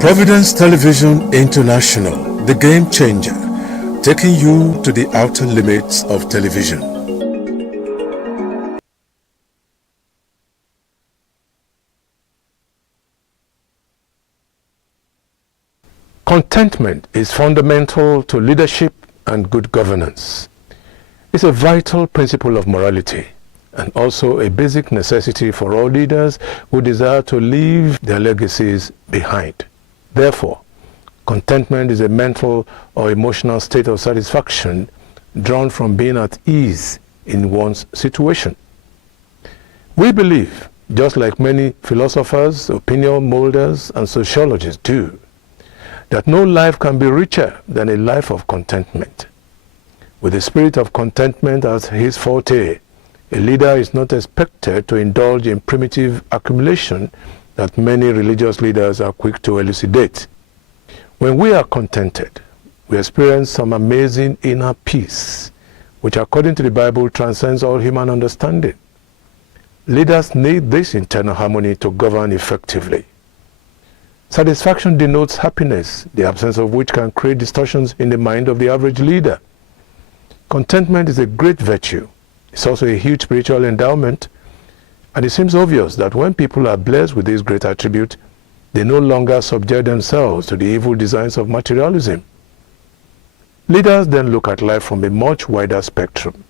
Providence Television International, the game changer, taking you to the outer limits of television. Contentment is fundamental to leadership and good governance. It's a vital principle of morality and also a basic necessity for all leaders who desire to leave their legacies behind. Therefore, contentment is a mental or emotional state of satisfaction drawn from being at ease in one's situation. We believe, just like many philosophers, opinion molders, and sociologists do, that no life can be richer than a life of contentment. With the spirit of contentment as his forte, a leader is not expected to indulge in primitive accumulation that many religious leaders are quick to elucidate. When we are contented, we experience some amazing inner peace, which according to the Bible transcends all human understanding. Leaders need this internal harmony to govern effectively. Satisfaction denotes happiness, the absence of which can create distortions in the mind of the average leader. Contentment is a great virtue. It's also a huge spiritual endowment. And it seems obvious that when people are blessed with this great attribute, they no longer subject themselves to the evil designs of materialism. Leaders then look at life from a much wider spectrum.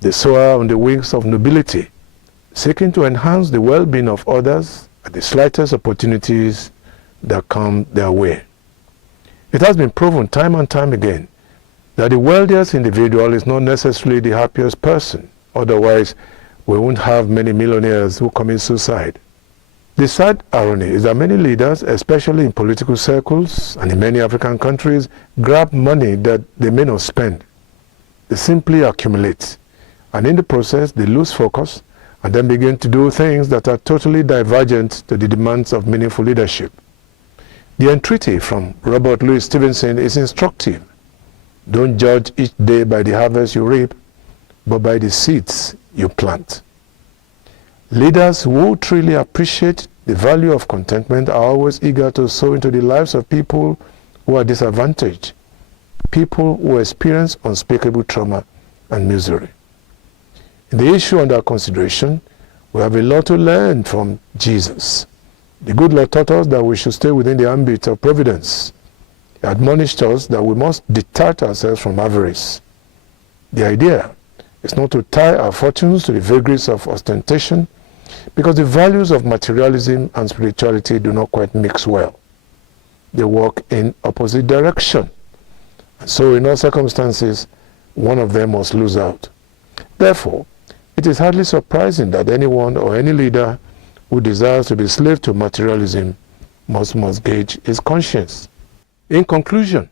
They soar on the wings of nobility, seeking to enhance the well-being of others at the slightest opportunities that come their way. It has been proven time and time again that the wealthiest individual is not necessarily the happiest person. Otherwise, we won't have many millionaires who commit suicide. The sad irony is that many leaders, especially in political circles and in many African countries, grab money that they may not spend. They simply accumulate, and in the process they lose focus and then begin to do things that are totally divergent to the demands of meaningful leadership. The entreaty from Robert Louis Stevenson is instructive. Don't judge each day by the harvest you reap, but by the seeds you plant. Leaders who truly appreciate the value of contentment are always eager to sow into the lives of people who are disadvantaged, people who experience unspeakable trauma and misery. In the issue under consideration, we have a lot to learn from Jesus. The good Lord taught us that we should stay within the ambit of providence. He admonished us that we must detach ourselves from avarice. The idea is not to tie our fortunes to the vagaries of ostentation, because the values of materialism and spirituality do not quite mix well. They work in opposite direction. And so in all circumstances, one of them must lose out. Therefore, it is hardly surprising that anyone or any leader who desires to be slave to materialism must gauge his conscience. In conclusion,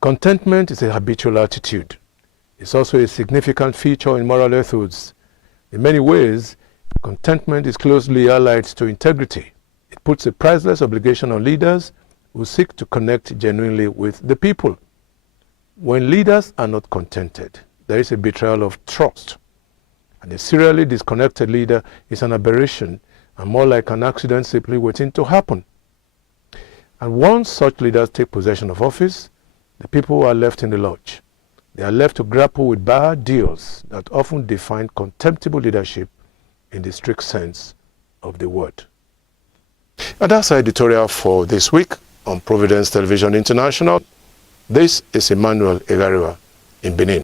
contentment is a habitual attitude. It's also a significant feature in moral ethics. In many ways, contentment is closely allied to integrity. It puts a priceless obligation on leaders who seek to connect genuinely with the people. When leaders are not contented, there is a betrayal of trust. And a serially disconnected leader is an aberration and more like an accident simply waiting to happen. And once such leaders take possession of office, the people are left in the lurch. They are left to grapple with bad deals that often define contemptible leadership in the strict sense of the word. And that's our editorial for this week on Providence Television International. This is Emmanuel Egariwa in Benin.